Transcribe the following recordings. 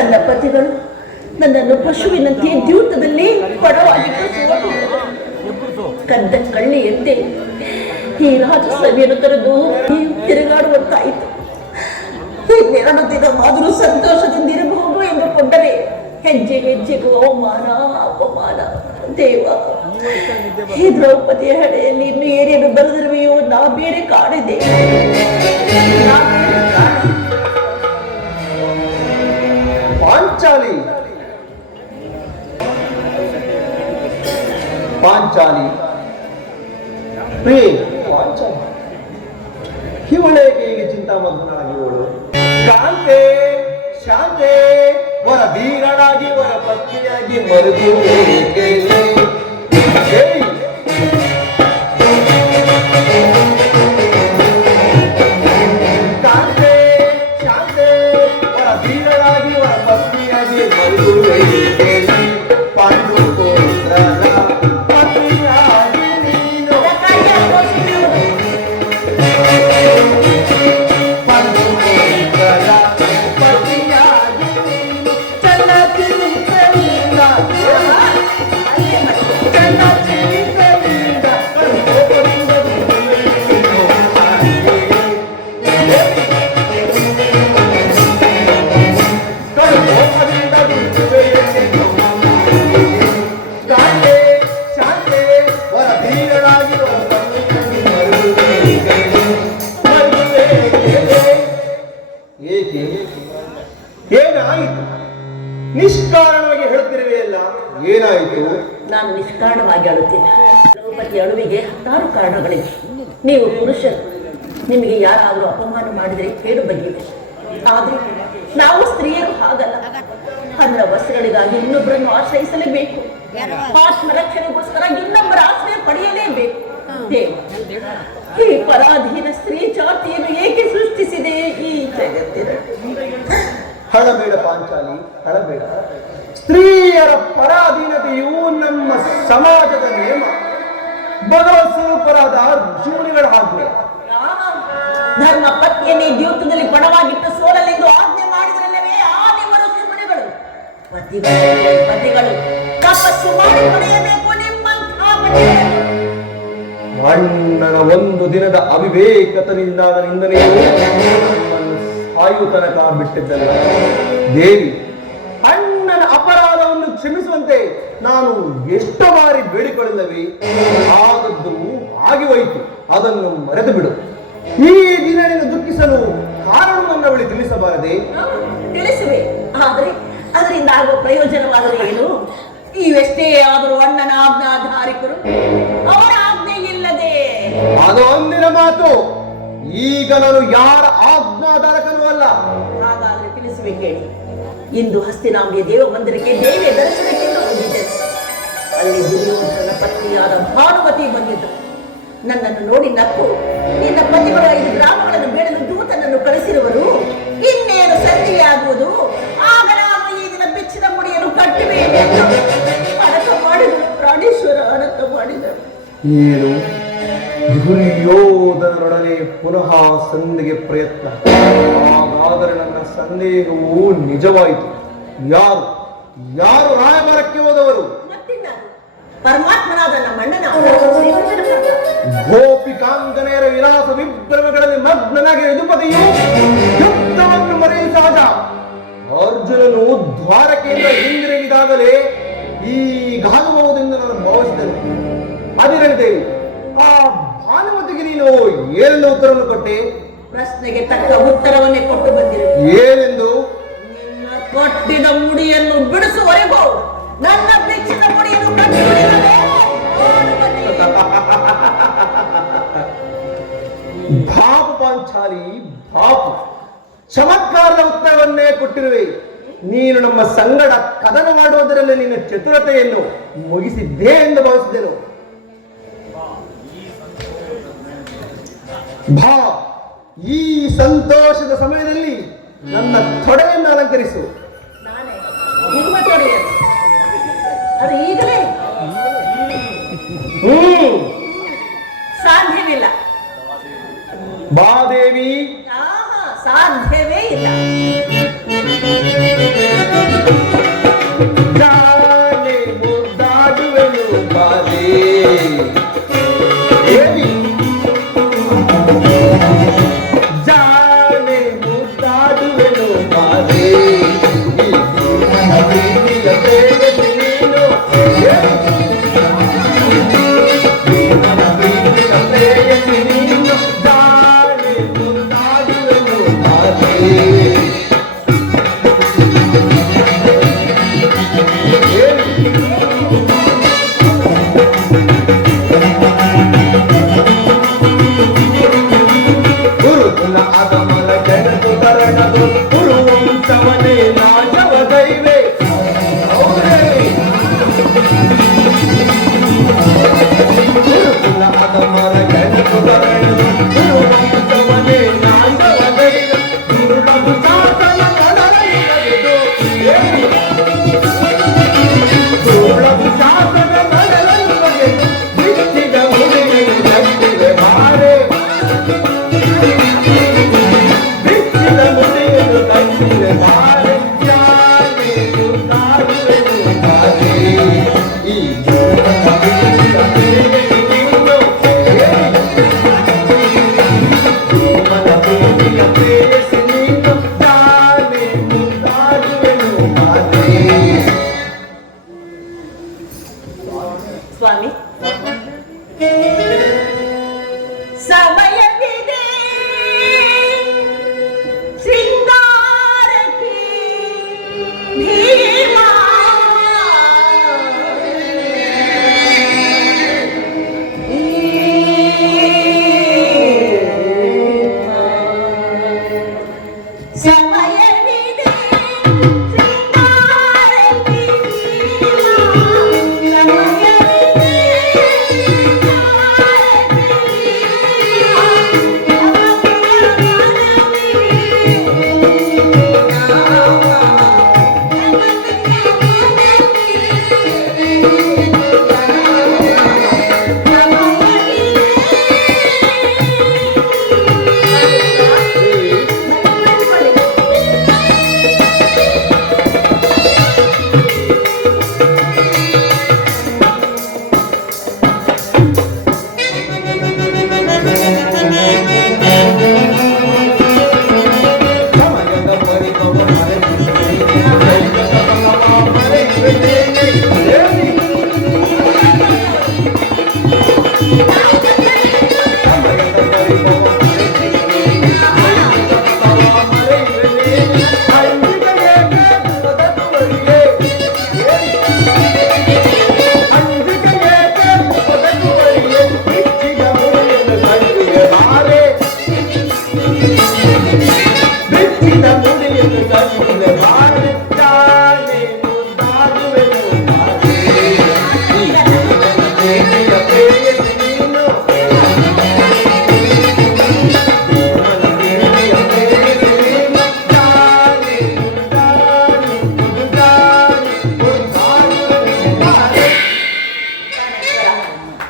ನನ್ನ ಪತಿಗಳು ನನ್ನನ್ನು ಪಶುವಿನಂತೆ ದ್ಯೂತದಲ್ಲಿ ಕೊಡವಾಗಿ ಕದ್ದ ಕಳ್ಳಿಯಂತೆ ಈ ರಾಜಸಭೆಯನ್ನು ತೊರೆದು ತಿರುಗಾಡುವಂತಾಯಿತು. ಇನ್ನೆರಡು ದಿನವಾದರೂ ಸಂತೋಷದಿಂದಿರಬಹುದು ಎಂದುಕೊಂಡರೆ ಹೆಜ್ಜೆ ಹೆಜ್ಜೆಗೂ ಅವಮಾನ ಅಪಮಾನ. ದೇವ, ಈ ದ್ರೌಪದಿಯ ಹಣೆಯಲ್ಲಿ ಇನ್ನು ಏನೇನು ಬರೆದಿರುವೆಯೋ ನಾ ಬೇರೆ ಕಾಣಿದೆ. ಪಾಂಚಾಲಿ ಪಾಂಚಾಲಿ ಪ್ರಿಯೆ ಪಾಂಚಾಲಿ, ಇವಳೇಗೆ ಹೀಗೆ ಚಿಂತಾಮಗ್ನಾಗಿವಳು? ಕಾಂತೆ ಶಾಂತೆ ವರ ಧೀರನಾಗಿ ವರ ಪತ್ನಿಯಾಗಿ ಮರುದು ಕಾಂತೆ ಶಾಂತೆ ವರ ಧೀರನಾಗಿ ವರ ಪತ್ನಿಯಾಗಿ ಮರುದು ಪಾಂಡು ಪುತ್ರನ ಪತ್ನಿಯಾಗಿ ನೀನು ಪಾಂಡು ಪುತ್ರನ ಪತ್ನಿಯಾಗಿ ನೀನು ಚನ್ನ ಚಿಂತೆಯಿಂದ ಚನ್ನ ಚಿಂತೆಯಿಂದ ಕರುಗೋಪದಿಂದ ಶಾಂತೆ ಶಾಂತೆ ವರ ಧೀರನಾಗಿ ವರ ಪತ್ನಿಯಾಗಿ ಮರುದುವೆ. ಏಕೆ ಏನಾಯಿತು? ನಿಷ್ಕಾರಣವಾಗಿ ಹೇಳುತ್ತಿರುವೆಯಲ್ಲ, ಏನಾಯಿತು? ನಾನು ನಿಷ್ಕಾರಣವಾಗಿ ಅಳುತ್ತಿಲ್ಲ. ದ್ರೌಪದಿ ಅಳುವಿಗೆ 10 ಕಾರಣಗಳಿವೆ. ನೀವು ಪುರುಷರು, ನಿಮಗೆ ಯಾರಾದರೂ ಅಪಮಾನ ಮಾಡಿದರೆ ಕೇಡು ಬಗೆಯಿದೆ. ಆದರೆ ನಾವು ಸ್ತ್ರೀಯರು ಹಾಗಲ್ಲ. ಅನ್ನ ವಸ್ತ್ರಗಳಿಗಾಗಿ ಇನ್ನೊಬ್ಬರನ್ನು ಆಶ್ರಯಿಸಲೇಬೇಕು. ಆತ್ಮರಕ್ಷಣೆಗೋಸ್ಕರ ಇನ್ನೊಬ್ಬರ ಆಶ್ರಯ ಪಡೆಯಲೇಬೇಕು. ದೇವ, ಈ ಪರಾಧೀನ ಸ್ತ್ರೀ ಜಾತಿಯನ್ನು ಏಕೆ ಸೃಷ್ಟಿಸಿದೆ ಈ ಜಗತ್ತಿನ? ಹಳಬೇಡ ಪಾಂಚಾಲಿ, ಹಳಬೇಡ. ಸ್ತ್ರೀಯರ ಪರಾಧೀನತೆಯು ನಮ್ಮ ಸಮಾಜದ ನಿಯಮ, ಭಗವತ್ ಸ್ವರೂಪರಾದ ಋಷಿಮುನಿಗಳ ಆಜ್ಞೆ. ಧರ್ಮ ಪತ್ನಿಯನ್ನೇ ದ್ಯೂತದಲ್ಲಿ ಪಣವಾಗಿಟ್ಟು ಸೋಲಲೆಂದು ಆಜ್ಞೆ ಮಾಡಿದ್ರಲ್ಲವೇ ಆ ನಿಮ್ಮ ಋಷಿಮುನಿಗಳು. ಪತಿಗಳು ತಪಸ್ಸು ಮಾಡಿ ಪಡೆಯಬೇಕು ನಿಮ್ಮಂತಹ ಪತಿಗಳನ್ನು. ಅಣ್ಣನ ಒಂದು ದಿನದ ಅವಿವೇಕತನಿಂದಾದ ನಿಂದನೆಯು ನಮ್ಮನ್ನು ಸಾಯು ತನಕ ಬಿಟ್ಟಿದ್ದಲ್ಲ. ದೇವಿ, ಅಣ್ಣನ ಅಪರಾಧವನ್ನು ಕ್ಷಮಿಸುವಂತೆ ನಾನು ಎಷ್ಟು ಬಾರಿ ಬೇಡಿಕೊಳ್ಳುತ್ತವೆ. ಆದದ್ದು ಆಗಿ ಹೋಯಿತು, ಅದನ್ನು ಮರೆತು ಬಿಡು. ಈ ದಿನ ನೀನು ದುಃಖಿಸಲು ಕಾರಣ ನನ್ನ ಬಳಿ ತಿಳಿಸಬಾರದೆ? ತಿಳಿಸುವೆ, ಆದರೆ ಅದರಿಂದ ಆಗುವ ಪ್ರಯೋಜನವಾದರೆ ಏನು? ಇವೆಷ್ಟೇ ಆದರೂ ಅಣ್ಣನ ಆಜ್ಞಾಧಾರಿಕರು, ಅವರ ಆಜ್ಞೆ ಇಲ್ಲದೆ. ಅದು ಅಂದಿನ ಮಾತು. ಈಗ ನಾನು ಯಾರ ಆಜ್ಞಾಧಾರಕನೂ ಅಲ್ಲ. ಹಾಗಾದ್ರೆ ತಿಳಿಸುವೆ ಕೇಳಿ. ಇಂದು ಹಸ್ತಿನಾಂಬೆಯ ದೇವ ಮಂದಿರಕ್ಕೆ ದೇವಿಯ ದರ್ಶನಕ್ಕೆಂದು ಹೋಗಿದ್ದೆ. ಅಲ್ಲಿ ದುರ್ಯೋಧನನ ಪತ್ನಿಯಾದ ಭಾನುಮತಿ ಬಂದಿದ್ದರು. ನನ್ನನ್ನು ನೋಡಿ ನಕ್ಕು, ನಿನ್ನ ಪತಿಗಳ 5 ಗ್ರಾಮಗಳನ್ನು ಬೇಡಲು ದೂತನನ್ನು ಕಳಿಸಿರುವರು, ಇನ್ನೇನು ಸಂಧಿಯೇ ಆಗುವುದು, ಆಗ ನಾನು ಈ ದಿನ ಬೆಚ್ಚಿದ ಮುಡಿಯನ್ನು ಕಟ್ಟಬೇಕು ಎಂದು ಅಡಕ ಮಾಡಿದರು. ಪ್ರಾಣೇಶ್ವರ ಅಡಕ ಮಾಡಿದರು. ಏನು ದುರ್ಯೋಧನರೊಡನೆ ಪುನಃ ಸಂಧಿಗೆ ಪ್ರಯತ್ನ? ಹಾಗಾದರೆ ನನ್ನ ಸಂದೇಹವು ನಿಜವಾಯಿತು. ಯಾರು ಯಾರು ರಾಯಭಾರಕ್ಕೆ ಹೋದವರು? ಪರಮಾತ್ಮನಾದ ನಮ್ಮಣ್ಣನ ಗೋಪಿಕಾಂಗನೆಯರ ವಿಲಾಸ ವಿಭ್ರಮಗಳಲ್ಲಿ ಮಗ್ನನಾಗಿ ಯದುಪತಿಯು ಯುದ್ಧವನ್ನು ಮರೆಯು ಸಹಜ. ಅರ್ಜುನನು ದ್ವಾರಕೆಯಿಂದ ಹಿಂದಿರುಗಿದಾಗಲೇ ಈಗಾಗಬಹುದೆಂದು ನಾನು ಭಾವಿಸಿದೆನು. ಅದಿರಲಿ, ಆ ಭಾನುಮತಿಗೆ ನೀನು ಏನೆಂದು ಉತ್ತರವನ್ನು ಕೊಟ್ಟೆ? ಪ್ರಶ್ನೆಗೆ ತಕ್ಕ ಉತ್ತರವನ್ನೇ ಕೊಟ್ಟು ಬಂದಿರು. ಏನೆಂದು? ನಿನ್ನ ಕೊಟ್ಟಿದ ಮುಡಿಯನ್ನು ಬಿಡಿಸುವವರೆಗೂ ನನ್ನ ಬೆಚ್ಚಿದ ಮುಡಿಯನ್ನು ಕಟ್ಟಿಬಿಡಿಸಲೇ ಭಾಪು ಪಾಂಚಾಲಿ, ಭಾಪು. ಚಮತ್ಕಾರದ ಉತ್ತರವನ್ನೇ ಕೊಟ್ಟಿರುವೆ. ನೀನು ನಮ್ಮ ಸಂಗಡ ಕದನ ಮಾಡುವುದರಲ್ಲಿ ನಿನ್ನ ಚತುರತೆಯನ್ನು ಮುಗಿಸಿದ್ದೇ ಎಂದು ಭಾವಿಸಿದೆನು. ಭಾ, ಈ ಸಂತೋಷದ ಸಮಯದಲ್ಲಿ ನನ್ನ ತೊಡೆಯನ್ನು ಅಲಂಕರಿಸು. ನಿಮ್ಮ ತೊಡೆಯನ್ನು ಅದು ಈಗಲೇ ಸಾಧ್ಯವಿಲ್ಲ. ಬಾದೇವಿ, ಸಾಧ್ಯವೇ ಇಲ್ಲ. ಸ್ವಾಮಿ, ಸಮಯವಿದೆ ಶೃಂಗಾರಕ್ಕೆ ಭೀಮಾ. ಸಮಯವಿದೆ ಶೃಂಗಾರಕ್ಕೆ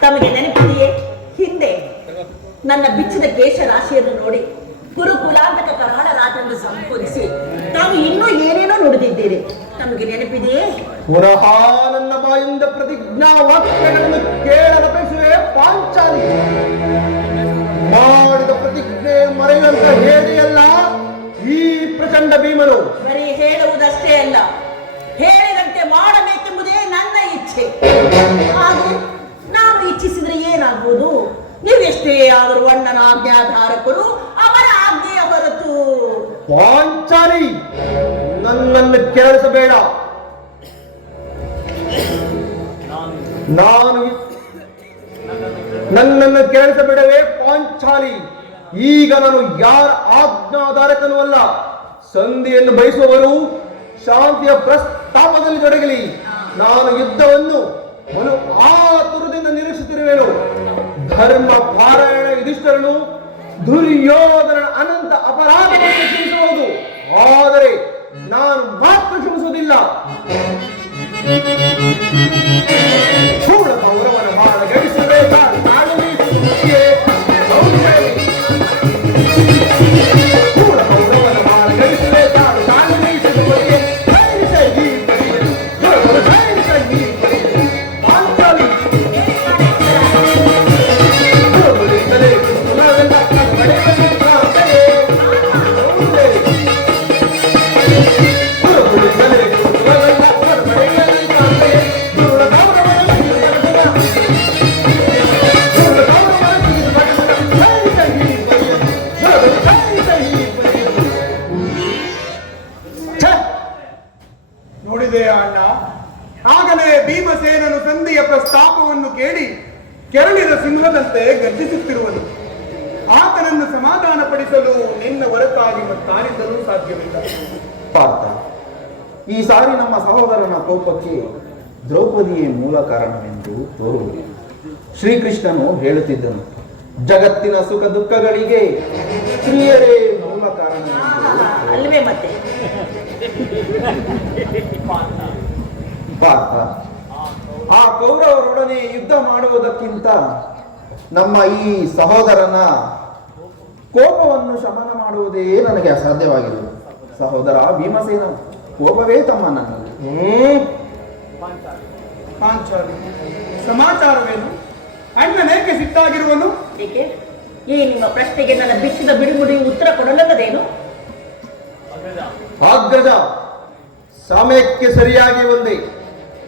ತಮಗೆ ನೆನಪಿದೆಯೇ? ಹಿಂದೆ ನನ್ನ ಬಿಚ್ಚಿದ ಕೇಶ ರಾಶಿಯನ್ನು ನೋಡಿ ಕುರುಕುಲಾಂತಕ ಕರಾಳ ರಾಜನ್ನು ಸಂಬೋಧಿಸಿ ತಾವು ಇನ್ನೂ ಏನೇನೋ ನುಡಿದಿದ್ದೀರಿ. ತಮಗೆ ನೆನಪಿದೆಯೇ? ಪುನಃ ನನ್ನ ಬಾಯಿಂದ ಪ್ರತಿಜ್ಞಾ ವಾಕ್ಯಗಳನ್ನು ಕೇಳಲಪಡಿಸುವೆ ಪಾಂಚಾಲಿ. ಮಾಡಿದ ಪ್ರತಿಜ್ಞೆ ಮರೆಯುವಂತ ಹೇಳಿಯಲ್ಲ ಈ ಪ್ರಚಂಡ ಭೀಮನು. ಬರೀ ಹೇಳುವುದಷ್ಟೇ ಅಲ್ಲ, ಹೇಳಿದಂತೆ ಮಾಡಬೇಕೆಂಬುದೇ ನನ್ನ ಇಚ್ಛೆ. ಹಾಗೂ ನಾನು ಇಚ್ಛಿಸಿದ್ರೆ ಏನಾಗ್ಬೋದು? ನೀವೆಷ್ಟೇ ಆದರೂ ಅಣ್ಣನ ಆಜ್ಞಾಧಾರಕರು, ಅವರ ಆಜ್ಞೆಯ ಹೊರತು. ಪಾಂಚಾಲಿ, ನನ್ನನ್ನು ಕೇಳಿಸಬೇಡ. ನನ್ನನ್ನು ಕೇಳಿಸಬೇಡವೇ ಪಾಂಚಾಲಿ. ಈಗ ನಾನು ಯಾರ ಆಜ್ಞಾಧಾರಕನೂ ಅಲ್ಲ. ಸಂಧಿಯನ್ನು ಬಯಸುವವರು ಶಾಂತಿಯ ಪ್ರಸ್ತಾಪದಲ್ಲಿ ತೊಡಗಲಿ. ನಾನು ಯುದ್ಧವನ್ನು ಬಲು ಆತುರದಿಂದ ನಿರೀಕ್ಷಿಸಿರುವೆನು. ಧರ್ಮ ಪಾರಾಯಣ ಯುಧಿಷ್ಠರನು ದುರ್ಯೋಧನ ಅನಂತ ಅಪರಾಧವನ್ನು ಕ್ಷಮಿಸಬಹುದು, ಆದರೆ ನಾನು ಮಾತ್ರ ಕ್ಷಮಿಸುವುದಿಲ್ಲ. ಶೂಳ ಕೌರವನ ಬಾಳ ಗಳಿಸಬೇಕಾ ಭೀಮಸೇನನು ಸಂಧಿಯ ಪ್ರಸ್ತಾಪವನ್ನು ಕೇಳಿ ಕೆರಳಿದ ಸಿಂಹದಂತೆ ಗರ್ಜಿಸುತ್ತಿರುವನು. ಆತನನ್ನು ಸಮಾಧಾನಪಡಿಸಲು ನಿನ್ನ ಹೊರತಾಗಿ ಮತ್ತಾರಿಂದಲೂ ಸಾಧ್ಯವಿಲ್ಲ. ಪಾರ್ಥ, ಈ ಸಾರಿ ನಮ್ಮ ಸಹೋದರನ ಕೋಪಕ್ಕೆ ದ್ರೌಪದಿಯೇ ಮೂಲ ಕಾರಣವೆಂದು ತೋರುವುದು. ಶ್ರೀಕೃಷ್ಣನು ಹೇಳುತ್ತಿದ್ದನು, ಜಗತ್ತಿನ ಸುಖ ದುಃಖಗಳಿಗೆ ಸ್ತ್ರೀಯರೇ ಮೂಲ ಕಾರಣ ಅಲ್ವೇ ಮತ್ತೆ. ಪಾರ್ಥ, ಆ ಕೌರವರೊಡನೆ ಯುದ್ಧ ಮಾಡುವುದಕ್ಕಿಂತ ನಮ್ಮ ಈ ಸಹೋದರನ ಕೋಪವನ್ನು ಶಮನ ಮಾಡುವುದೇ ನನಗೆ ಅಸಾಧ್ಯವಾಗಿದೆ. ಸಹೋದರ ಭೀಮಸೇನ ಕೋಪವೇ ತಮ್ಮ ನನ್ನಲ್ಲಿ. ಪಾಂಚಾಲಿ, ಸಮಾಚಾರವೇನು? ಅಣ್ಣನೇಕೆ ಸಿಟ್ಟಾಗಿರುವನು? ಏಕೆ? ಈ ನಿಮ್ಮ ಪ್ರಶ್ನೆಗೆ ನನ್ನ ಬಿಚ್ಚಿದ ಬಿಡುಗುಡಿ ಉತ್ತರ ಕೊಡಲಲ್ಲದೇನು? ಅಗ್ರಜ, ಸಮಯಕ್ಕೆ ಸರಿಯಾಗಿ ಒಂದೇ.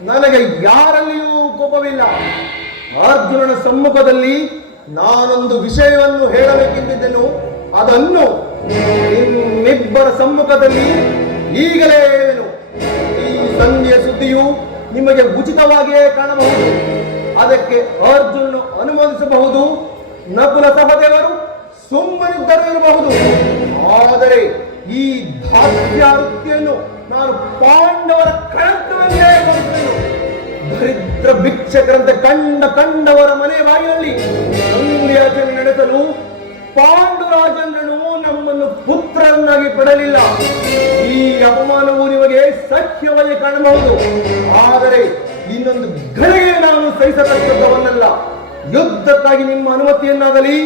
ನನಗೆ ಯಾರಲ್ಲಿಯೂ ಕೋಪವಿಲ್ಲ. ಅರ್ಜುನನ ಸಮ್ಮುಖದಲ್ಲಿ ನಾನೊಂದು ವಿಷಯವನ್ನು ಹೇಳಬೇಕೆಂದಿದ್ದೆನು. ಅದನ್ನು ನಿಮ್ಮಿಬ್ಬರ ಸಮ್ಮುಖದಲ್ಲಿ ಈಗಲೇ ಹೇಳುವೆನು. ಈ ಸಂಧಿಯ ಸುದ್ದಿಯು ನಿಮಗೆ ಉಚಿತವಾಗಿಯೇ ಕಾಣಬಹುದು. ಅದಕ್ಕೆ ಅರ್ಜುನನು ಅನುಮೋದಿಸಬಹುದು, ನಕುಲ ಸಹದೇವರು ಸುಮ್ಮನಿದ್ದರೂ ಇರಬಹುದು. ಆದರೆ ಈ ಧಾತ್ಯಾವೃತ್ತಿಯನ್ನು ನಾನು ಪಾಂಡವರ ಕಳಂಕವನ್ನೇ ನೋಡುತ್ತೇನೆ. ದರಿದ್ರ ಭಿಕ್ಷಕರಂತೆ ಕಂಡವರ ಮನೆ ಬಾಗಿಲಲ್ಲಿ ಸಂಧ್ಯಾಚರಣೆ ನಡೆಸಲು ಪಾಂಡುರಾಜೇಂದ್ರನು ನಮ್ಮನ್ನು ಪುತ್ರರನ್ನಾಗಿ ಪಡೆಯಲಿಲ್ಲ. ಈ ಅಪಮಾನವು ನಿಮಗೆ ಸತ್ಯವೇ ಕಾಣಬಹುದು. ಆದರೆ ಇನ್ನೊಂದು ಘಳಿಗೆ ನಾನು ಸಹಿಸತಕ್ಕದ್ದವನ್ನಲ್ಲ. ಯುದ್ಧಕ್ಕಾಗಿ ನಿಮ್ಮ ಅನುಮತಿಯನ್ನಾಗಲಿ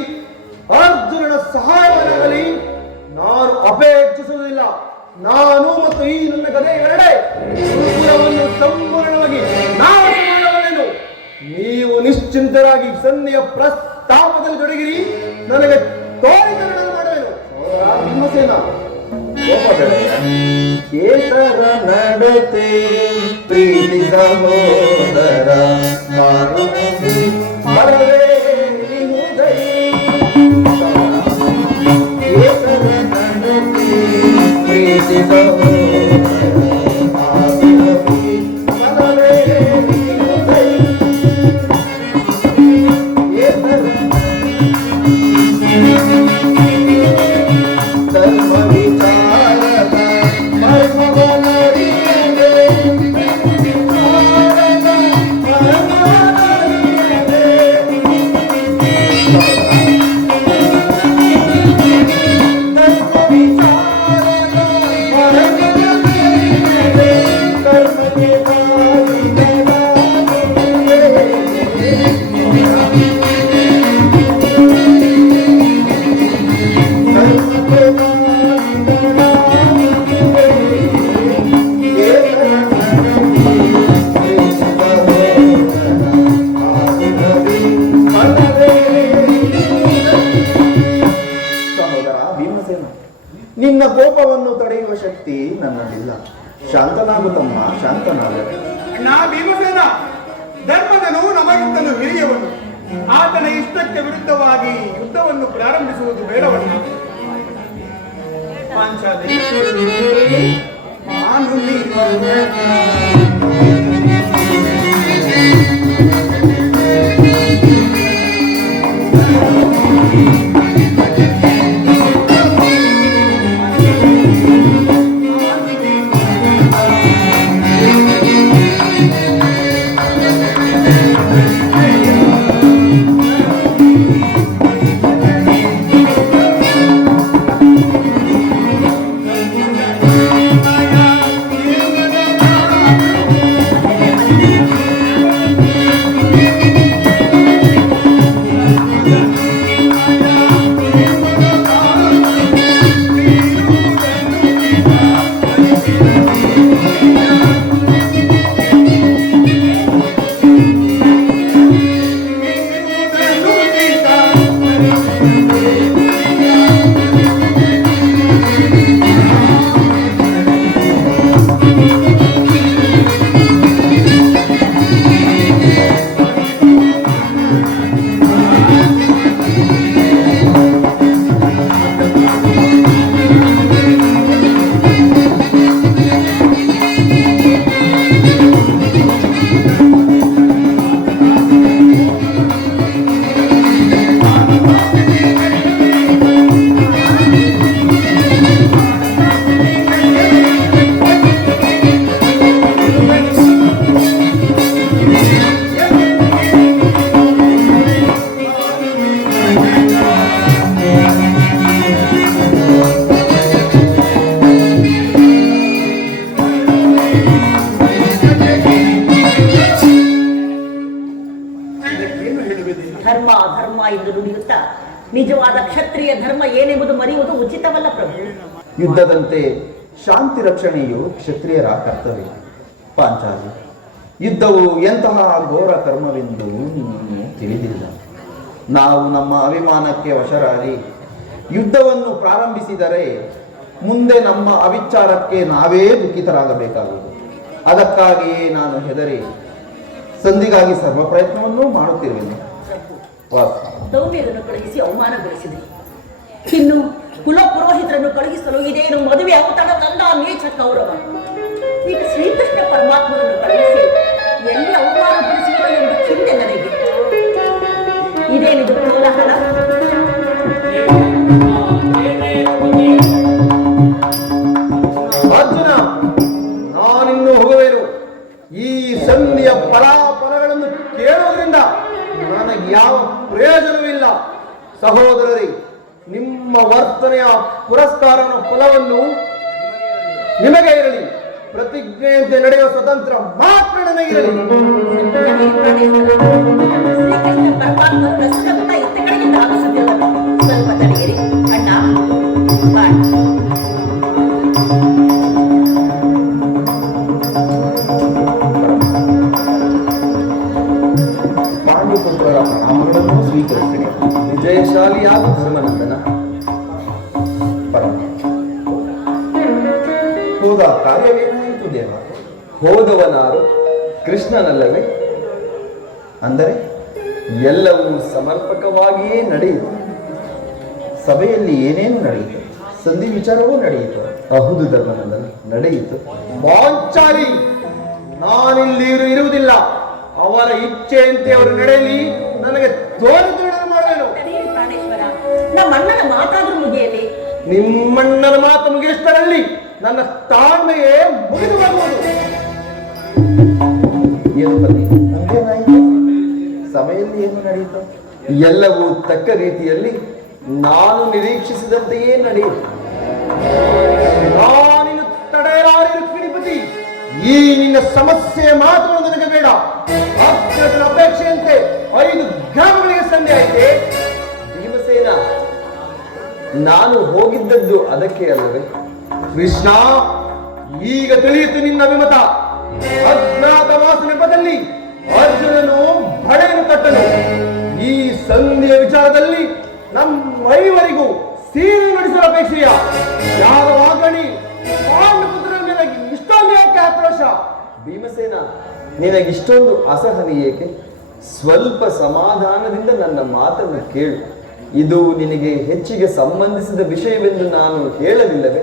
ಅರ್ಜುನನ ಸಹಾಯವನ್ನಾಗಲಿ ನಾನು ಅಪೇಕ್ಷಿಸುವುದಿಲ್ಲ. ನಾನು ಮತ್ತು ಈ ನನ್ನ ಗದೆ ಎರಡೇ ಗುರುಕುಲವನ್ನು ಸಂಪೂರ್ಣವಾಗಿ ನಾಶ ಮಾಡಬಲ್ಲೆನು. ನೀವು ನಿಶ್ಚಿಂತರಾಗಿ ಸನ್ನಿಯ ಪ್ರಸ್ತಾಪದಲ್ಲಿ ತೊಡಗಿರಿ. ನನಗೆ ತೋರಿತರಣ ಮಾಡುವೆನು. ಭೀಮಸೇನ ಕೇತರ ನಡತೆ ಪ್ರೀತಿ ಸಹೋದರ ಮರವೇ ನಿಹುದೈ. ಕೇತರ ನಡತೆ ಪ್ರೀತಿ ಸಹೋದರ ಮರವೇ ನಿಹುದೈ. ಧರ್ಮ ವಿಚಾರದ ಮರ್ಮವನರಿಯದೆ ನಿನ್ನ ಕೋಪವನ್ನು ತಡೆಯುವ ಶಕ್ತಿ ನನ್ನಲ್ಲಿಲ್ಲ. ಶಾಂತನಾಗು ತಮ್ಮ, ಶಾಂತನಾಗು. ಅಣ್ಣ ಭೀಮಸೇನ, ಧರ್ಮದನು ನಮಗಿಂತಲೂ ಹಿರಿಯವನು. ಆತನ ಇಷ್ಟಕ್ಕೆ ವಿರುದ್ಧವಾಗಿ ಯುದ್ಧವನ್ನು ಪ್ರಾರಂಭಿಸುವುದು ಬೇಡವಣ್ಣ. ಪಾಂಚಾಲಿ ನಾನು ಧರ್ಮ ಅಧರ್ಮ ಎಂದು ನುಡಿಯುತ್ತಾ ನಿಜವಾದ ಕ್ಷತ್ರಿಯ ಧರ್ಮ ಏನೆಂಬುದು ಮರೆಯುವುದು ಉಚಿತವಲ್ಲ ಪ್ರಭು. ಯುದ್ಧದಂತೆ ಶಾಂತಿ ರಕ್ಷಣೆಯು ಕ್ಷತ್ರಿಯರ ಕರ್ತವ್ಯ. ಪಾಂಚಾಲಿ, ಯುದ್ಧವು ಎಂತಹ ಘೋರ ಕರ್ಮವೆಂದು ನೀನು ತಿಳಿದಿಲ್ಲ. ನಾವು ನಮ್ಮ ಅಭಿಮಾನಕ್ಕೆ ವಶರಾಗಿ ಯುದ್ಧವನ್ನು ಪ್ರಾರಂಭಿಸಿದರೆ ಮುಂದೆ ನಮ್ಮ ಅವಿಚಾರಕ್ಕೆ ನಾವೇ ದುಃಖಿತರಾಗಬೇಕಾಗುವುದು. ಅದಕ್ಕಾಗಿಯೇ ನಾನು ಹೆದರಿ ಸಂಧಿಗಾಗಿ ಸರ್ವ ಪ್ರಯತ್ನವನ್ನೂ ಮಾಡುತ್ತಿರುವೆನು. ವಾಸ ದೌಮ್ಯರನ್ನು ಕಳುಹಿಸಿ ಅವಮಾನಗೊಳಿಸಿದೆ. ಇನ್ನು ಕುಲ ಪುರೋಹಿತರನ್ನು ಕಳುಹಿಸಲು ಇದೇನು ಮದುವೆ ಅವತರದಲ್ಲ ನೀಚ ಕೌರವ. ಈಗ ಶ್ರೀಕೃಷ್ಣ ಪರಮಾತ್ಮರನ್ನು ಕಳುಹಿಸಿ ಎಲ್ಲಿ ಅವಮಾನಗೊಳಿಸಿದರು ಎಂಬ ಚಿಂತೆ ನನಗೆ. ಇದೇನಿದು ಕೋಲಾಹಲ? ಅರ್ಜುನ, ನಾನಿನ್ನು ಹೋಗುವೆನು. ಈ ಸಂಧಿಯ ಫಲಾಫಲಗಳನ್ನು ಕೇಳುವುದರಿಂದ ನನಗೆ ಯಾವ ಪ್ರಯೋಜನವಿಲ್ಲ. ಸಹೋದರರೇ, ನಿಮ್ಮ ವರ್ತನೆಯ ಪುರಸ್ಕಾರನ ಫಲವನ್ನು ನಿಮಗೆ ಇರಲಿ. ಪ್ರತಿಜ್ಞೆಯಂತೆ ನಡೆಯುವ ಸ್ವತಂತ್ರ ಮಾತ್ರ ನನಗಿರಲಿ. ಶ್ರೀಕೃಷ್ಣ ಪರಮಾತ್ಮರು ರಸನಗುತ್ತ ಇತ್ತ ಕಡೆಯಿಂದ ಆಗಸುತ್ತಿರುವರು. ಸ್ವಲ್ಪ ತಡೆಯಿರಿ ಅಣ್ಣ. ಬಾ. ಪಾಂಡುಪುತ್ರರ ಪ್ರಣಾಮಗಳನ್ನು ಸ್ವೀಕರಿಸಿದೆ. ವಿಜಯಶಾಲಿಯಾದ ಧರ್ಮನಂದನ. ಪರಮ ಹೋದ ಕಾರ್ಯವೇನಾಯಿತು ದೇವ? ಹೋದವನಾರು ಕೃಷ್ಣನಲ್ಲವೇ? ಅಂದರೆ ಎಲ್ಲವೂ ಸಮರ್ಪಕವಾಗಿಯೇ ನಡೆಯಿತು. ಸಭೆಯಲ್ಲಿ ಏನೇನು ನಡೆಯಿತು? ಸಂಧಿ ವಿಚಾರವೂ ನಡೆಯಿತು. ಹೌದು ಧರ್ಮನಂದನ, ನಡೆಯಿತು. ವಾಂಚಾಲಿ, ನಾನಿಲ್ಲಿ ಇರುವುದಿಲ್ಲ. ಅವರ ಇಚ್ಛೆಯಂತೆ ಅವರು ನಡೆಯಲಿ. ನನಗೆ ತೋರಿದ ಮಾಡುವೆನು. ತಡೆಯಿರಿ ಪ್ರಾಣೇಶ್ವರ, ನಮ್ಮ ಅಣ್ಣನ ಮಾತಾದ್ರೂ ಮುಗಿಯಲಿ. ನಿಮ್ಮಣ್ಣನ ಮಾತು ಮುಗಿಸ್ತರಲ್ಲಿ ನನ್ನ ತಾಳ್ಮೆಯೇ ಮುಗಿದು ಹೋಗುವುದು. ಏನು ಪತಿ, ನಮ್ಗೇನಾಯಿತು? ಸಭೆಯಲ್ಲಿ ಏನು ನಡೆಯಿತು? ಎಲ್ಲವೂ ತಕ್ಕ ರೀತಿಯಲ್ಲಿ ನಾನು ನಿರೀಕ್ಷಿಸಿದಂತೆಯೇ ನಡೆಯಿತು. ನಾನಿನ್ನು ತಡೆಯಲಾರಿರು ಕಿಡಿಪತಿ. ಈ ನಿನ್ನ ಸಮಸ್ಯೆಯ ಮಾತುಗಳು ನನಗೆ ಬೇಡ. ಅಗ್ರಜನ ಅಪೇಕ್ಷೆಯಂತೆ 5 ಗ್ರಾಮಗಳಿಗೆ ಸಂಧಿ ಆಯ್ತೆ. ಭೀಮಸೇನ, ನಾನು ಹೋಗಿದ್ದದ್ದು ಅದಕ್ಕೆ ಅಲ್ಲವೇ? ಕೃಷ್ಣ, ಈಗ ತಿಳಿಯಿತು ನಿನ್ನ ವಿಮತ. ಅಜ್ಞಾತವಾಸ ನೆಪದಲ್ಲಿ ಅರ್ಜುನನು ಬಳೆಯನ್ನು ಕಟ್ಟನು. ಈ ಸಂಧಿಯ ವಿಚಾರದಲ್ಲಿ ನಮ್ಮೈವರಿಗೂ ಸೀರೆ ನಡೆಸುವ ಅಪೇಕ್ಷೆಯ ಯಾವ ವಾಗಣಿ ಪಾಂಡುಪುತ್ರ ನಿನಗೆ ಇಷ್ಟೊಂದು ಯಾಕೆ ಆಕ್ರೋಶ? ಭೀಮಸೇನ, ನಿನಗಿಷ್ಟೊಂದು ಅಸಹನೆ ಏಕೆ? ಸ್ವಲ್ಪ ಸಮಾಧಾನದಿಂದ ನನ್ನ ಮಾತನ್ನು ಕೇಳು. ಇದು ನಿನಗೆ ಹೆಚ್ಚಿಗೆ ಸಂಬಂಧಿಸಿದ ವಿಷಯವೆಂದು ನಾನು ಹೇಳಲಿಲ್ಲವೇ?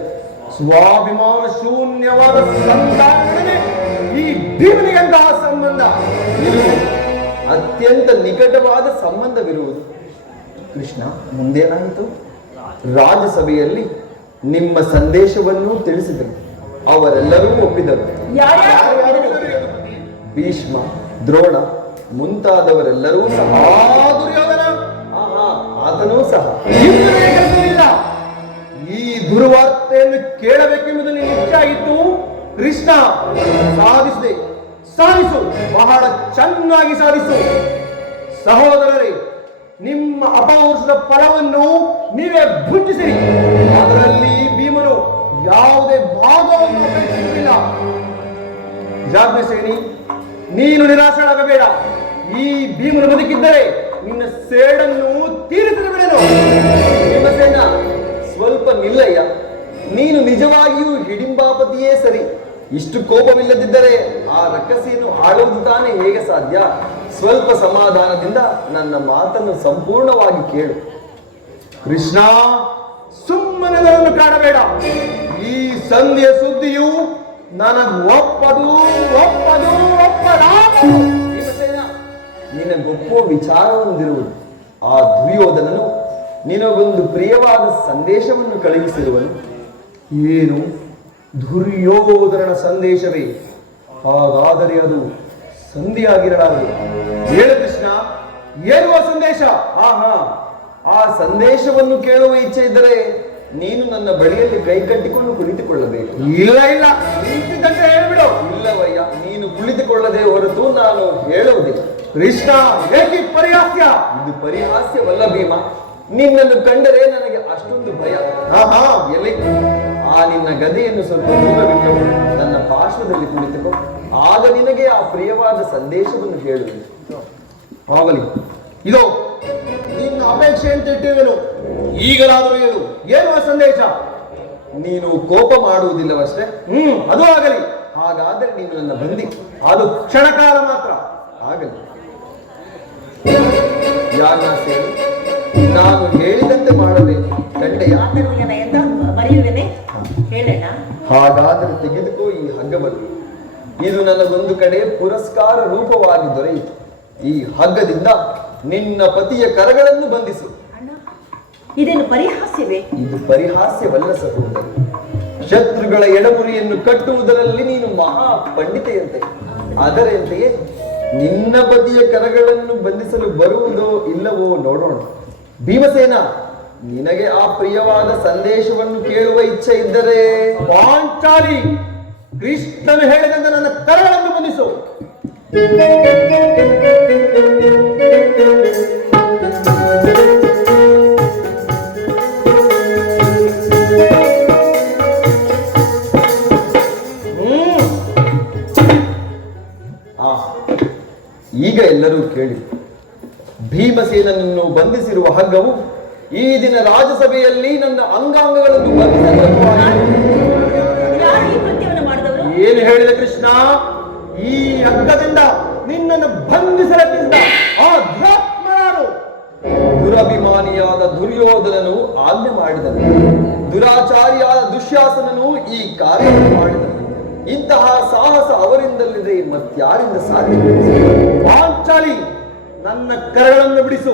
ಸ್ವಾಭಿಮಾನ ಶೂನ್ಯವಾದ ಸಂಧಾನಗಳೇ ಈ ಭೀಮನಿಗಂತಹ ಸಂಬಂಧ. ಇದು ಅತ್ಯಂತ ನಿಕಟವಾದ ಸಂಬಂಧವಿರುವುದು. ಕೃಷ್ಣ, ಮುಂದೇನಾಯಿತು? ರಾಜಸಭೆಯಲ್ಲಿ ನಿಮ್ಮ ಸಂದೇಶವನ್ನು ತಿಳಿಸಿದರು. ಅವರೆಲ್ಲರೂ ಒಪ್ಪಿದರು. ಭೀಷ್ಮ, ದ್ರೋಣ ಮುಂತಾದವರೆಲ್ಲರೂ ಸಹ. ದುರ್ಯೋಧನ, ಆತನೂ ಸಹ. ಇಂದ್ರನೇ ಕಲಿಸಲಿಲ್ಲ. ಈ ದುರ್ವಾರ್ತೆಯನ್ನು ಕೇಳಬೇಕೆಂಬುದು ನಿನ್ನ ಇಚ್ಛೆ ಆಗಿತ್ತು. ಕೃಷ್ಣ, ಸಾಧಿಸಿದೆ. ಸಾಧಿಸು, ಬಹಳ ಚೆನ್ನಾಗಿ ಸಾಧಿಸು. ಸಹೋದರರೇ, ನಿಮ್ಮ ಅಪೌರುಷದ ಫಲವನ್ನು ನೀವೇ ಭುಂಜಿಸಿರಿ. ಅದರಲ್ಲಿ ಭೀಮನು ಯಾವುದೇ ಭಾಗವನ್ನು ಅಪೇಕ್ಷಿಸುವುದಿಲ್ಲ. ಜಾಜ್ಞಸೇನಿ, ನೀನು ನಿರಾಶರಾಗಬೇಡ. ಈ ಭೀಮನು ಬದುಕಿದ್ದರೆ ನಿನ್ನ ಸೇಡನ್ನು ತೀರಿಸಲು ಬಿಡನು. ಭೀಮಸೇನ, ಸ್ವಲ್ಪ ನಿಲ್ಲಯ್ಯ. ನೀನು ನಿಜವಾಗಿಯೂ ಹಿಡಿಂಬಾಪತಿಯೇ ಸರಿ. ಇಷ್ಟು ಕೋಪವಿಲ್ಲದಿದ್ದರೆ ಆ ರಕ್ಕಸಿಯನ್ನು ಆಳುವುದು ತಾನೇ ಹೇಗೆ ಸಾಧ್ಯ? ಸ್ವಲ್ಪ ಸಮಾಧಾನದಿಂದ ನನ್ನ ಮಾತನ್ನು ಸಂಪೂರ್ಣವಾಗಿ ಕೇಳು. ಕೃಷ್ಣ, ಸುಮ್ಮನೆದರನ್ನು ಕಾಡಬೇಡ. ಈ ಸಂಧಿಯ ಸುದ್ದಿಯು ನನಗೆ ಒಪ್ಪದು ಒಪ್ಪಲಾಗದು. ಭೀಮಸೇನ, ನಿನಗೊಪ್ಪುವ ವಿಚಾರವೊಂದಿರುವುದು. ಆ ದುರ್ಯೋಧನನು ನಿನಗೊಂದು ಪ್ರಿಯವಾದ ಸಂದೇಶವನ್ನು ಕಳುಹಿಸಿರುವನು. ಏನು? ದುರ್ಯೋಧನನ ಸಂದೇಶವೇ? ಹಾಗಾದರೆ ಅದು ಸಂಧಿಯಾಗಿರಲಾರದು. ಹೇಳು ಕೃಷ್ಣ, ಏನು ಆ ಸಂದೇಶ? ಆ ಸಂದೇಶವನ್ನು ಕೇಳುವ ಇಚ್ಛೆ ಇದ್ದರೆ ನೀನು ನನ್ನ ಬಳಿಯಲ್ಲಿ ಕೈ ಕಟ್ಟಿಕೊಂಡು ಕುಳಿತುಕೊಳ್ಳಬೇಕು. ಇಲ್ಲ, ನಿಂತಿದ್ದಂತೆ ಹೇಳ್ಬಿಡು. ಇಲ್ಲವಯ್ಯ, ನೀನು ಕುಳಿತುಕೊಳ್ಳದೆ ಹೊರತು ನಾನು ಹೇಳುವುದಿಲ್ಲ. ಕೃಷ್ಣ, ಏಕೆ ಪರಿಹಾಸ್ಯ? ಇದು ಪರಿಹಾಸ್ಯವಲ್ಲ ಭೀಮ. ನಿನ್ನನ್ನು ಕಂಡರೆ ನನಗೆ ಅಷ್ಟೊಂದು ಭಯ. ಎಲ್ಲಿ ಆ ನಿನ್ನ ಗದೆಯನ್ನು ಸ್ವಲ್ಪ ದೂರವಿಟ್ಟು ನನ್ನ ಪಾರ್ಶ್ವದಲ್ಲಿ ಕುಳಿತುಕೋ. ಆಗ ನಿನಗೆ ಆ ಪ್ರಿಯವಾದ ಸಂದೇಶವನ್ನು ಹೇಳುವುದು. ಆಗಲಿ, ಇದೋ ನಿನ್ನ ಅಪೇಕ್ಷೆ ಅಂತ ಇಟ್ಟಿರುವೆನು. ಈಗಲಾದರೂ ಹೇಳು, ಏನು ಆ ಸಂದೇಶ? ನೀನು ಕೋಪ ಮಾಡುವುದಿಲ್ಲವಷ್ಟೇ? ಅದು ಆಗಲಿ. ಹಾಗಾದರೆ ನೀನು ನನ್ನ ಬಂದಿ. ಅದು ಕ್ಷಣಕಾಲ ಮಾತ್ರ. ಆಗಲಿ. ಯಾಜ್ಞಾಸೆ, ನಾನು ಹೇಳಿದಂತೆ ಮಾಡಬೇಕು. ಕಂಡೆಯ ಮಾತನ್ನು ಎಂದ ಬರೆಯುವೇನೆ ಹೇಳೋಣ. ಹಾಗಾದರೆ ತೆಗೆದುಕೋ ಈ ಹಗ್ಗವನ್ನು. ಇದು ನನಗೊಂದು ಕಡೆ ಪುರಸ್ಕಾರ ರೂಪವಾಗಿ ದೊರೆಯಿತು. ಈ ಹಗ್ಗದಿಂದ ನಿನ್ನ ಪತಿಯ ಕರಗಳನ್ನು ಬಂಧಿಸು. ಅಣ್ಣ, ಇದೇನು ಪರಿಹಾಸ್ಯವೇ? ಇದು ಪರಿಹಾಸ್ಯವಲ್ಲ ಸಹೋದರಿ. ಶತ್ರುಗಳ ಎಡಮುರಿಯನ್ನು ಕಟ್ಟುವುದರಲ್ಲಿ ನೀನು ಮಹಾ ಪಂಡಿತೆಯಂತೆ. ಅದರಂತೆಯೇ ನಿನ್ನ ಪತಿಯ ಕರಗಳನ್ನು ಬಂಧಿಸಲು ಬರುವುದೋ ಇಲ್ಲವೋ ನೋಡೋಣ. ಭೀಮಸೇನ, ನಿನಗೆ ಆ ಪ್ರಿಯವಾದ ಸಂದೇಶವನ್ನು ಕೇಳುವ ಇಚ್ಛೆ ಇದ್ದರೆ ಪಾಂಚಾಲಿ, ಕೃಷ್ಣನು ಹೇಳಿದಂತೆ ನನ್ನ ಕರಗಳನ್ನು ಬಂಧಿಸು. ಈಗ ಎಲ್ಲರೂ ಕೇಳಿ. ಭೀಮಸೇನನನ್ನು ಬಂಧಿಸಿರುವ ಹಗ್ಗವು ಈ ದಿನ ರಾಜಸಭೆಯಲ್ಲಿ ನನ್ನ ಅಂಗಾಂಗಗಳನ್ನು ಯಾರು ಈ ಕೃತ್ಯವನ್ನು ಮಾಡಿದವರು? ಏನು ಹೇಳಿದ ಕೃಷ್ಣ? ಈ ಹಗ್ಗದಿಂದ ನಿನ್ನನ್ನು ಬಂಧಿಸಲೆತ್ತಿಸಿದ ಆ ಧ್ಯಾತ್ಮರಾರು. ದುರಭಿಮಾನಿಯಾದ ದುರ್ಯೋಧನನು ಆಜ್ಞೆ ಮಾಡಿದನು. ದುರಾಚಾರಿಯಾದ ದುಶ್ಯಾಸನನು ಈ ಕಾರ್ಯವನ್ನು ಮಾಡಿದನು. ಇಂತಹ ಸಾಹಸ ಅವರಿಂದಲ್ಲಿದೆ, ಮತ್ಯಾರಿಂದ ಸಾಧ್ಯ? ಪಾಂಚಾಲಿ, ನನ್ನ ಕರಗಳನ್ನು ಬಿಡಿಸು.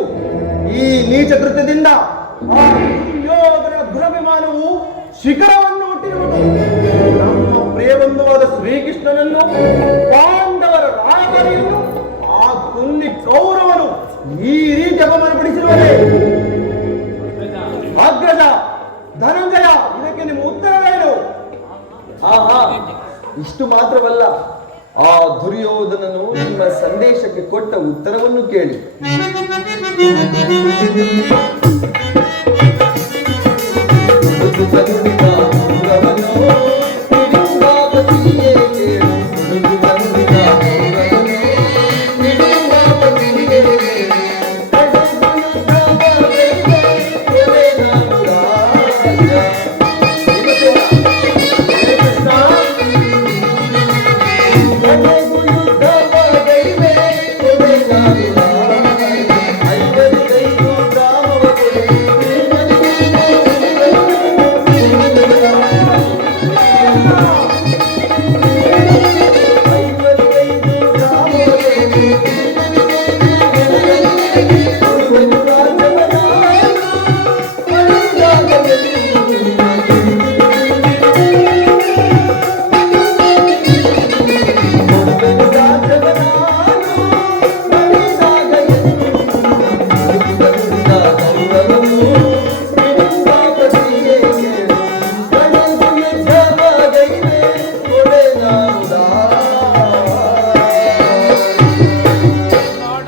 ಈ ನೀಚ ಕೃತ್ಯದಿಂದ ಆ ದುರ್ಯೋಧನ ದುರಭಿಮಾನವು ಶಿಖರವನ್ನು ಮುಟ್ಟಿರುವುದು. ನಮ್ಮ ಪ್ರಿಯಬಂಧುವಾದ ಶ್ರೀಕೃಷ್ಣನನ್ನು, ಪಾಂಡವರ ರಾಯಭಾರಿಯನ್ನು, ಆ ಕುನ್ನಿ ಕೌರವನು ಈ ರೀತಿ ಅಪಮಾನಪಡಿಸಿರುವರೇ? ಅಗ್ರಜ, ಧನಂಜಯ, ಇದಕ್ಕೆ ನಿಮ್ಮ ಉತ್ತರವೇನು? ಆಹಾ, ಇಷ್ಟು ಮಾತ್ರವಲ್ಲ, ಆ ದುರ್ಯೋಧನನು ನಿಮ್ಮ ಸಂದೇಶಕ್ಕೆ ಕೊಟ್ಟ ಉತ್ತರವನ್ನು ಕೇಳಿ.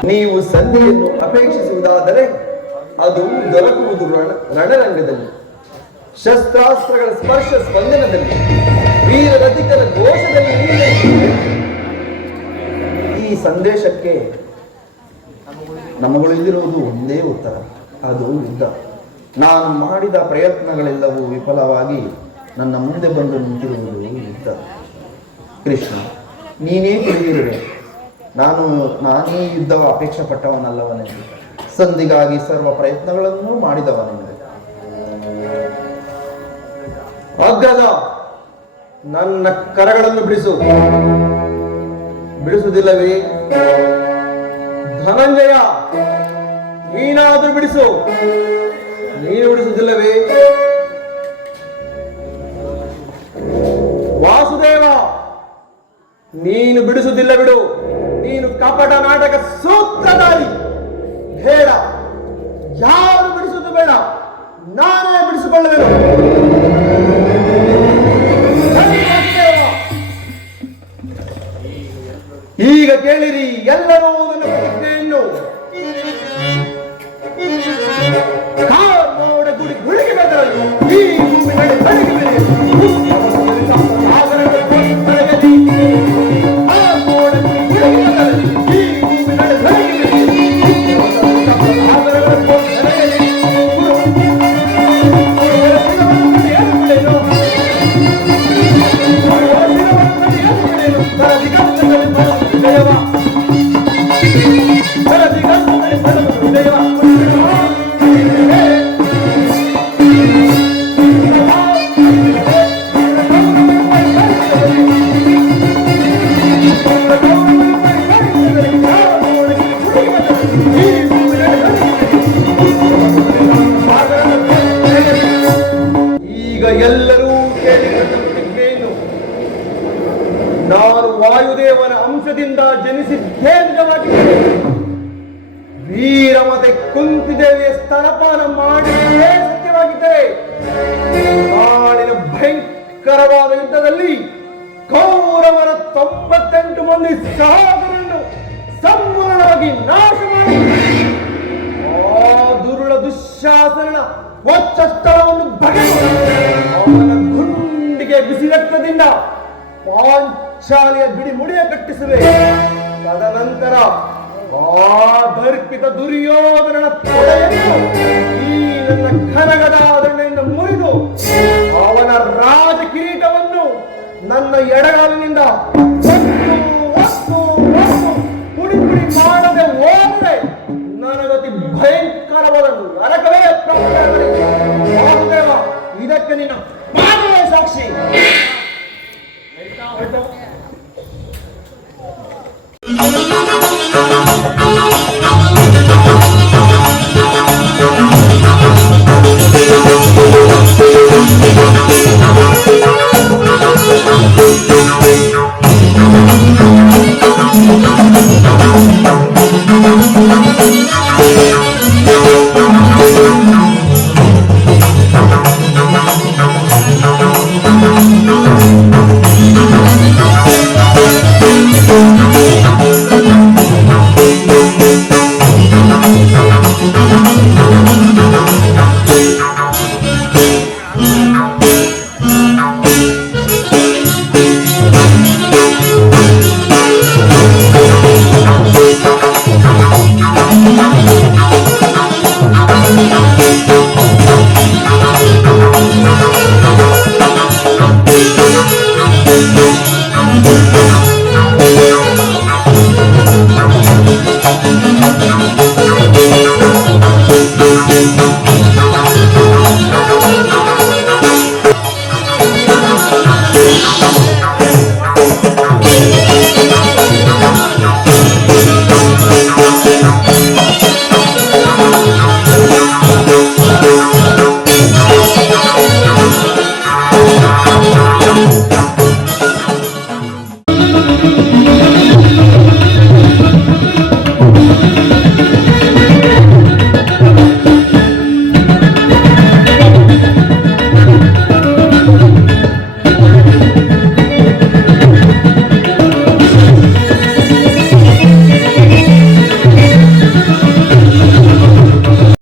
ನೀವು ಸಂಧಿಯನ್ನು ಅಪೇಕ್ಷಿಸುವುದಾದರೆ ಅದು ದೊರಕುವುದು ರಣರಂಗದಲ್ಲಿ, ಶಸ್ತ್ರಾಸ್ತ್ರಗಳ ಸ್ಪರ್ಶ ಸ್ಪಂದನದಲ್ಲಿ, ವೀರರತಿಕರ ಘೋಷದಲ್ಲಿ. ಈ ಸಂದೇಶಕ್ಕೆ ನಮ್ಮಗಳಿಲ್ಲಿರುವುದು ಒಂದೇ ಉತ್ತರ, ಅದು ಯುದ್ಧ. ನಾನು ಮಾಡಿದ ಪ್ರಯತ್ನಗಳೆಲ್ಲವೂ ವಿಫಲವಾಗಿ ನನ್ನ ಮುಂದೆ ಬಂದು ನಿಂತಿರುವುದು ಯುದ್ಧ. ಕೃಷ್ಣ, ನೀನೇ ತಿಳಿದಿರುವೆ, ನಾನೇ ಯುದ್ಧವ ಅಪೇಕ್ಷೆ ಪಟ್ಟವನಲ್ಲವನೆಂದು. ಸಂಧಿಗಾಗಿ ಸರ್ವ ಪ್ರಯತ್ನಗಳನ್ನು ಮಾಡಿದವನೆಂದು. ಅಗ್ರಜ, ನನ್ನ ಕರಗಳನ್ನು ಬಿಡಿಸು. ಬಿಡಿಸುವುದಿಲ್ಲವೇ? ಧನಂಜಯ, ನೀನಾದ್ರೂ ಬಿಡಿಸು. ನೀನು ಬಿಡಿಸುವುದಿಲ್ಲವೇ? ವಾಸುದೇವ, ನೀನು ಬಿಡಿಸುವುದಿಲ್ಲ ಬಿಡು. ನೀನು ಕಪಟ ನಾಟಕ ಸೂತ್ರಧಾರಿ. ಬೇಡ, ಯಾರು ಬಿಡಿಸುವುದು ಬೇಡ, ನಾನೇ ಬಿಡಿಸಿಕೊಳ್ಳುವೆನು. ಈಗ ಕೇಳಿರಿ ಎಲ್ಲರೂ ನನ್ನ ಪ್ರತಿಜ್ಞೆಯನ್ನು. ಕಾಮೋಡ ಗುಡಿ ಗುಳಿಗೆ ಬೆದರಲು ಈ ಭೂಮಿನಲ್ಲಿ ಬೆಳಗ್ಗೆ ಈಗ ಎಲ್ಲರೂ ಕೇಳಿಕೊಂಡ ಪ್ರತಿಜ್ಞೆಯನ್ನು ನಾನು ವಾಯುದೇವನ ಅಂಶದಿಂದ ಜನಿಸಿದ್ದೇಂದ್ರವಾಗಿದ್ದೇನೆ. ವೀರಮತೆ ಕುಂತಿದೇವಿಯ ಸ್ತನಪಾನ ಮಾಡಿಯೇ ಸತ್ಯವಾಗಿದ್ದರೆ ನಾಳಿನ ಭಯಂಕರವಾದ ಯುದ್ಧದಲ್ಲಿ ಕೌರವರ 98 ಮಂದಿ ಸಹೋದರರನ್ನು ಸಂಪೂರ್ಣವಾಗಿ ನಾಶ ಮಾಡಿ ಆ ದುರುಳ ದುಶ್ಯಾಸನ ವಕ್ಷಸ್ಥಳವನ್ನು ಬಗೆದು ಅವನ ಗುಂಡಿಗೆ ಬಿಸಿ ರಕ್ತದಿಂದ ಪಾಂಚಾಲಿಯ ಬಿಡಿ ಮುಡಿಯ ಕಟ್ಟಿಸುವೆ. ತದನಂತರ ಆ ದರ್ಪಿತ ದುರ್ಯೋಧನನ ತೊಡೆಯನ್ನು ಈ ನನ್ನ ಘನಗದಾಧರಣೆಯಿಂದ ಮುರಿದು ಅವನ ರಾಜ ಕಿರೀಟವನ್ನು ನನ್ನ ಎಡಗಾಲಿನಿಂದ ಪುಡಿ ಪುಡಿ ಮಾಡದೆ ಹೋದರೆ ನನಗತಿ ಭಯಂಕರವಾದ